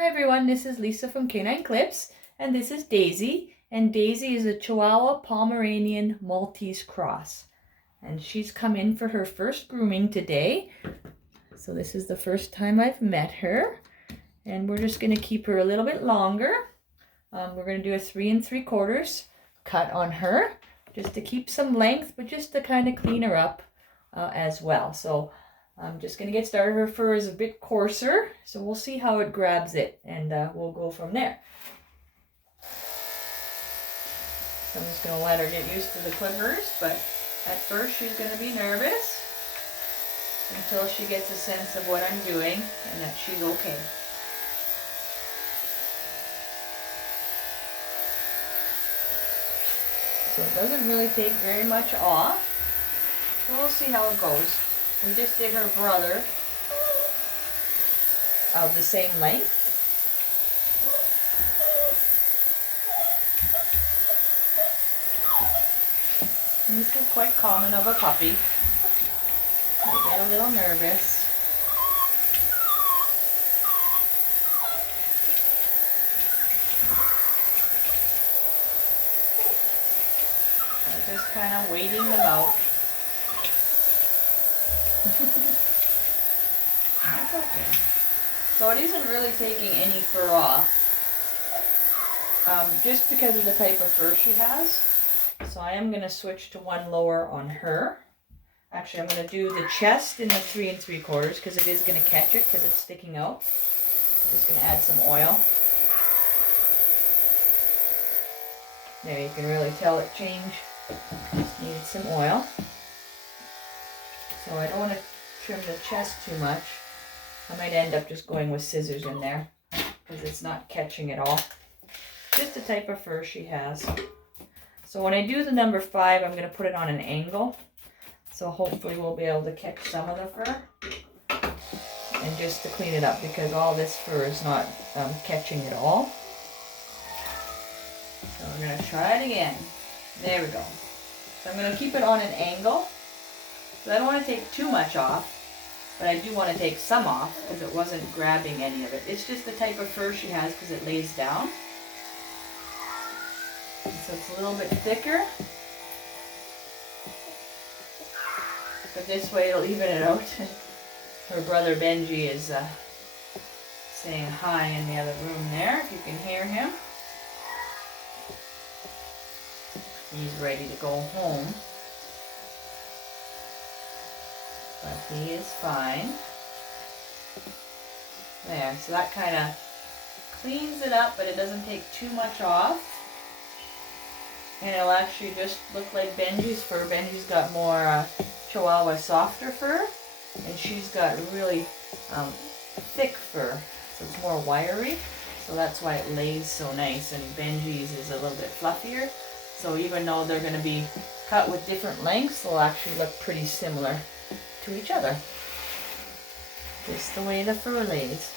Hi everyone, this is Lisa from Canine Clips, and this is Daisy. And Daisy is a Chihuahua Pomeranian Maltese cross. And she's come in for her first grooming today. So this is the first time I've met her. And we're just going to keep her a little bit longer. We're going to do a 3 3/4 cut on her, just to keep some length, but just to kind of clean her up as well. So I'm just going to get started. Her fur is a bit coarser, so we'll see how it grabs it, and we'll go from there. So I'm just going to let her get used to the clippers, but at first she's going to be nervous until she gets a sense of what I'm doing and that she's okay. So it doesn't really take very much off, so we'll see how it goes. We just did her brother of the same length. And this is quite common of a puppy. They get a little nervous. So just kind of waiting them out. That's okay. So it isn't really taking any fur off, just because of the type of fur she has. So I am going to switch to one lower on her. Actually, I'm going to do the chest in the 3 3/4 because it is going to catch it because it's sticking out. Just going to add some oil. There, you can really tell it changed. Needed some oil. So I don't want to trim the chest too much. I might end up just going with scissors in there because it's not catching at all. Just the type of fur she has. So when I do the number 5, I'm going to put it on an angle. So hopefully we'll be able to catch some of the fur. And just to clean it up because all this fur is not catching at all. So we're going to try it again. There we go. So I'm going to keep it on an angle. So I don't want to take too much off. But I do want to take some off because it wasn't grabbing any of it. It's just the type of fur she has because it lays down. And so it's a little bit thicker. But this way it'll even it out. Her brother Benji is saying hi in the other room there, if you can hear him. He's ready to go home. But he is fine. There, so that kind of cleans it up, but it doesn't take too much off. And it'll actually just look like Benji's fur. Benji's got more Chihuahua softer fur, and she's got really thick fur, so it's more wiry. So that's why it lays so nice, and Benji's is a little bit fluffier. So even though they're going to be cut with different lengths, they'll actually look pretty similar to each other. Just the way the fur lays.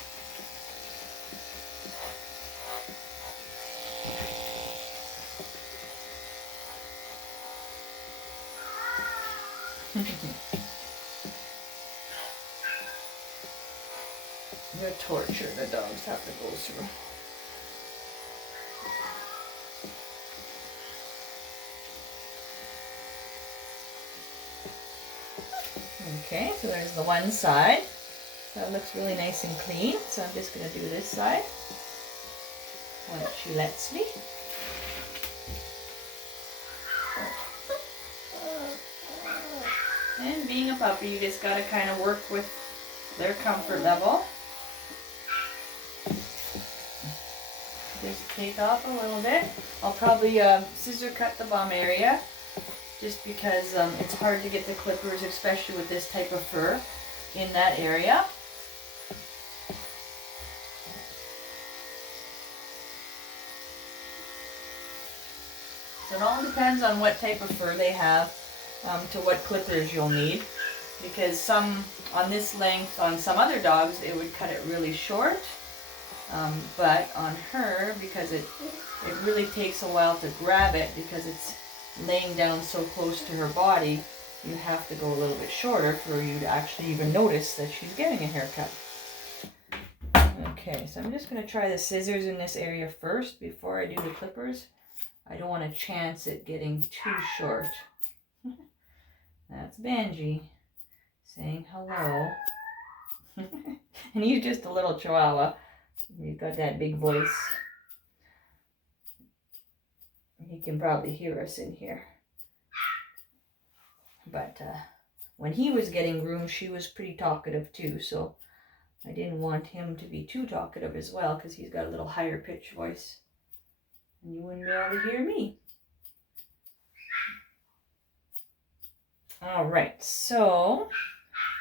The torture the dogs have to go through. Okay, so there's the one side. That looks really nice and clean. So I'm just going to do this side once she lets me. And being a puppy, you just got to kind of work with their comfort level. Just take off a little bit. I'll probably scissor cut the bum area just because it's hard to get the clippers, especially with this type of fur, in that area. So it all depends on what type of fur they have to what clippers you'll need. Because some, on this length, on some other dogs, it would cut it really short. But on her, because it really takes a while to grab it because it's laying down so close to her body, you have to go a little bit shorter for you to actually even notice that she's getting a haircut. Okay, so I'm just going to try the scissors in this area first before I do the clippers. I don't want to chance it getting too short. That's Benji saying hello. And he's just a little Chihuahua. He's got that big voice. He can probably hear us in here. But when he was getting groomed, she was pretty talkative too, so I didn't want him to be too talkative as well because he's got a little higher pitch voice. And you wouldn't be able to hear me. All right, so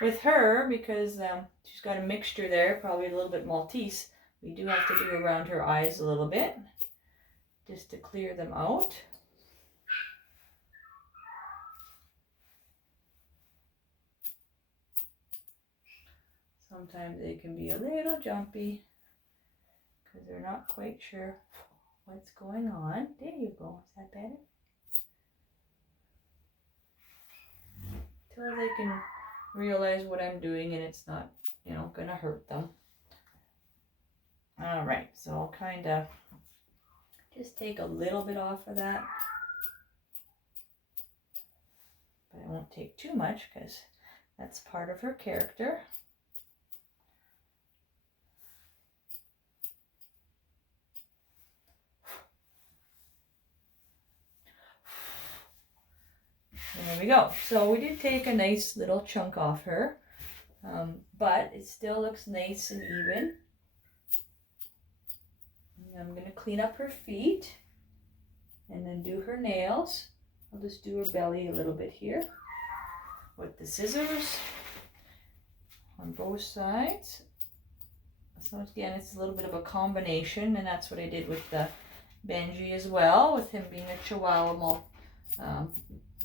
with her, because she's got a mixture there, probably a little bit Maltese, we do have to do around her eyes a little bit just to clear them out. Sometimes they can be a little jumpy because they're not quite sure what's going on. There you go. Is that better? Till they can realize what I'm doing and it's not, you know, gonna hurt them. All right, so I'll kind of just take a little bit off of that. But I won't take too much because that's part of her character. There we go. So we did take a nice little chunk off her, but it still looks nice and even. And I'm going to clean up her feet and then do her nails. I'll just do her belly a little bit here with the scissors on both sides. So again, it's a little bit of a combination, and that's what I did with the Benji as well, with him being a Chihuahua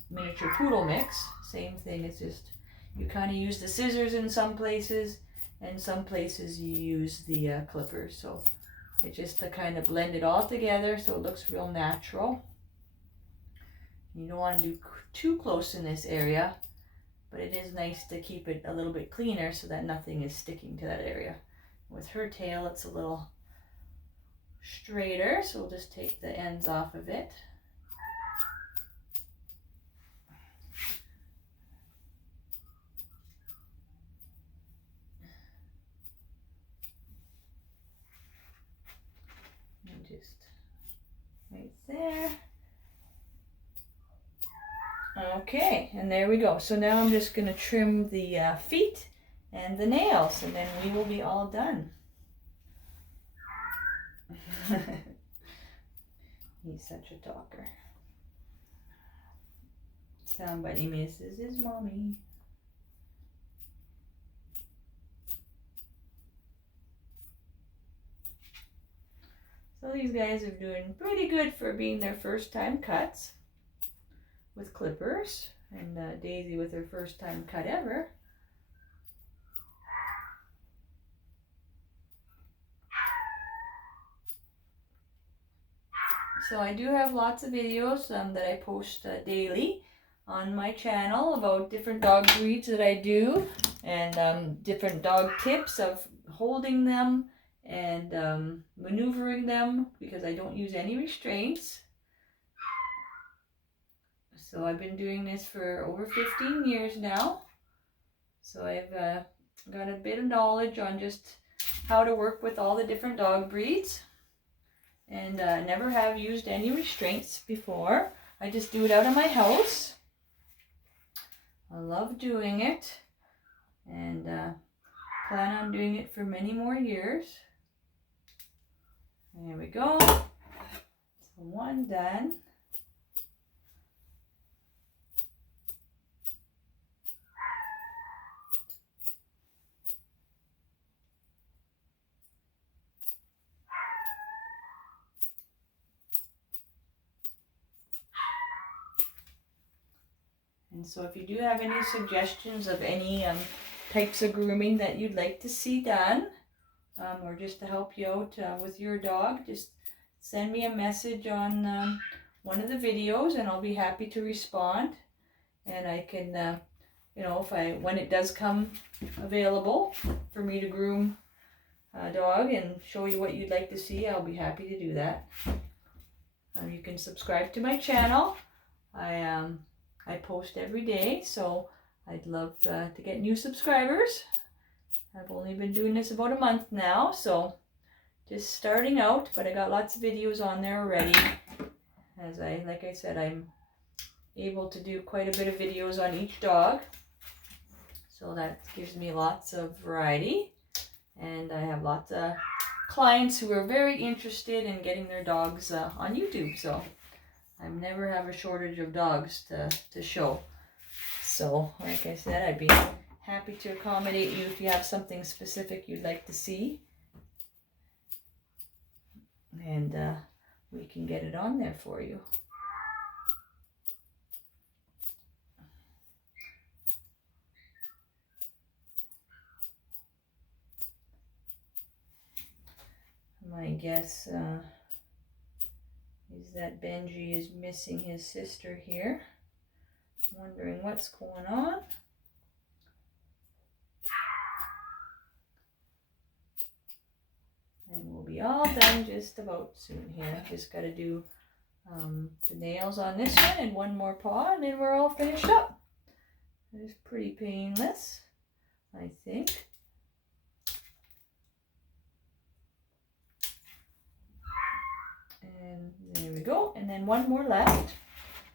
miniature poodle mix. Same thing, it's just you kind of use the scissors in some places, and some places you use the clippers. So it's just to kind of blend it all together so it looks real natural. You don't want to do too close in this area, but it is nice to keep it a little bit cleaner so that nothing is sticking to that area. With her tail, it's a little straighter, so we'll just take the ends off of it. And just right there. Okay, and there we go. So now I'm just going to trim the feet and the nails, and then we will be all done. He's such a talker. Somebody misses his mommy. So these guys are doing pretty good for being their first time cuts with clippers, and Daisy with her first time cut ever. So I do have lots of videos that I post daily on my channel about different dog breeds that I do, and different dog tips of holding them and maneuvering them, because I don't use any restraints. So I've been doing this for over 15 years now. So I've got a bit of knowledge on just how to work with all the different dog breeds. And never have used any restraints before. I just do it out of my house. I love doing it, and plan on doing it for many more years. There we go. So one done. And so if you do have any suggestions of any types of grooming that you'd like to see done, or just to help you out with your dog, just send me a message on one of the videos, and I'll be happy to respond. And I can, you know, when it does come available for me to groom dog and show you what you'd like to see, I'll be happy to do that. You can subscribe to my channel. I post every day, so I'd love to get new subscribers. I've only been doing this about a month now, so just starting out, but I got lots of videos on there already. Like I said, I'm able to do quite a bit of videos on each dog, so that gives me lots of variety. And I have lots of clients who are very interested in getting their dogs on YouTube, so I never have a shortage of dogs to show. So like I said, I'd be happy to accommodate you if you have something specific you'd like to see, and we can get it on there for you. My guess is that Benji is missing his sister here, wondering what's going on. And we'll be all done just about soon here. Just got to do the nails on this one and one more paw, and then we're all finished up. It's pretty painless, I think. And there we go. And then one more left.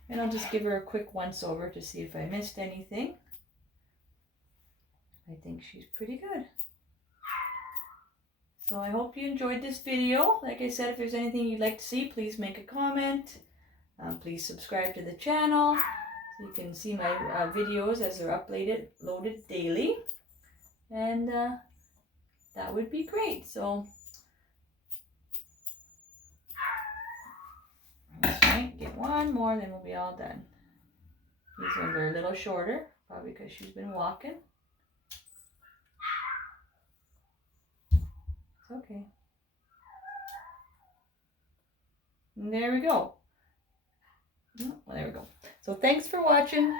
And I'll just give her a quick once over to see if I missed anything. I think she's pretty good. So I hope you enjoyed this video. Like I said, if there's anything you'd like to see, please make a comment. Please subscribe to the channel so you can see my videos as they're loaded daily. And that would be great. So let's get one more, then we'll be all done. These ones are a little shorter, probably because she's been walking. It's okay. And there we go. Well, there we go. So thanks for watching.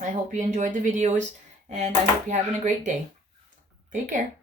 I hope you enjoyed the videos, and I hope you're having a great day. Take care.